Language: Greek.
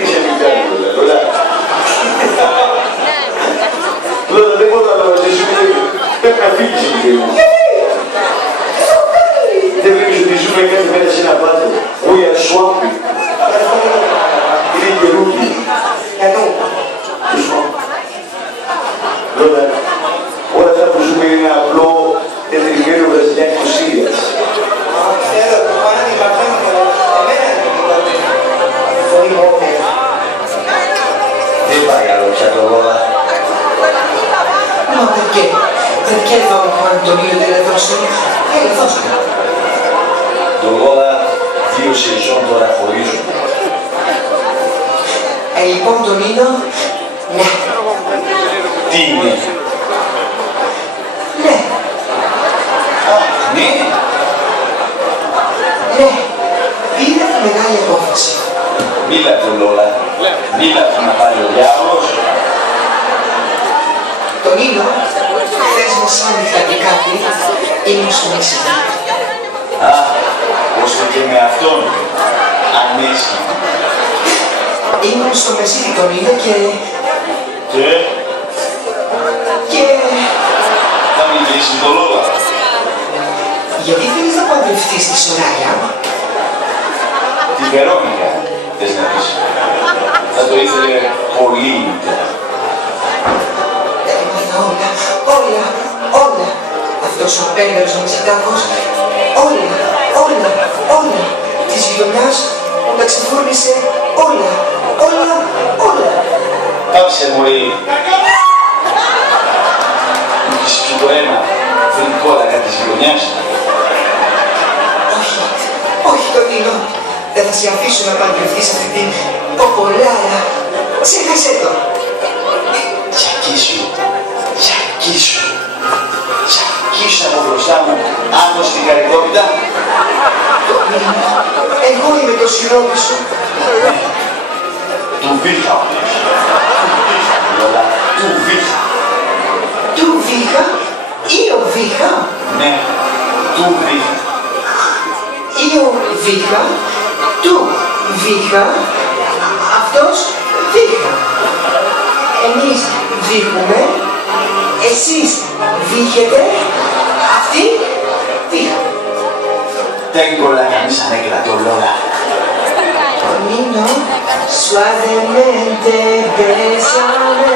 Είσαι μικρά, Λόλα. Λόλα, δεν μπορώ να λέω, εσύ πρέπει να φύγεις, μικρή μου. Δεν βλέπεις ότι ζούμε κάθε μέρα σε ένα πάτο. We are swamping. Είναι καιρούκι. Εδώ. Λόλα, όλα αυτά που ζούμε είναι ένα απλό τετριγμένο βραζιλιάνικο σύριας. Ξέρω, το πάνε την παθαίνω και εμένα είναι πολύ μόνοι. Δεν πάει άλλο πια το Λόλα. Ma perché? Perché Don Antonino delle Toscane? È la Toscana. Το Λόλα, δύο σεζόν τώρα χωρίζουν. Λοιπόν τον Νίνο, ναι. Τι είναι? Ναι. Α, ναι. Ναι. Πήρε μεγάλη απόφαση. Μίλα του Λόλα. Μίλα του να πάρει ο διάβολος. Τον Νίνο, χθες μεσάνυχτα και κάτι, ήμουν στο Μεξικό. Α, ώστε και με αυτόν. Ανέσχυμα. Ήμουν στο μεσίτη τον Νίνο και... Και θα μιλήσει το Λόλα. Γιατί θέλεις να παντρευτείς τη Σοράγια? Τη Βερόνικα, θες να πεις. Θα το ήθελε πολύ η μητέρα. Έμαθα όλα. Αυτός ο απέναντος μεσητάκος, όλα. Της γειτονιάς μου τα ξεφούρνησε όλα. Πάψε μωρή. Μου έχεις πει το αίμα, βρικόλαγα της γειτονιάς. Όχι τον Νίνο. Δεν θα σε αφήσω να παντρευτείς αυτή την ποπολάρα. Ξέχασέ το. Τσακίσου από μπροστά μου, άνω στην καρικότητα. Εγώ είμαι το σιρόπι σου. Του βήχα όμως. Λόλα, του βήχα. Του βήχα ή ο βήχα? Ναι, του βήχα. Ή ο βήχα, του βήχα, αυτός βήχα. Εμείς βήχουμε, εσείς βήχετε, αυτοί βήχα. Tengo la camisa negra, Lola. Nino, suavemente, bésame.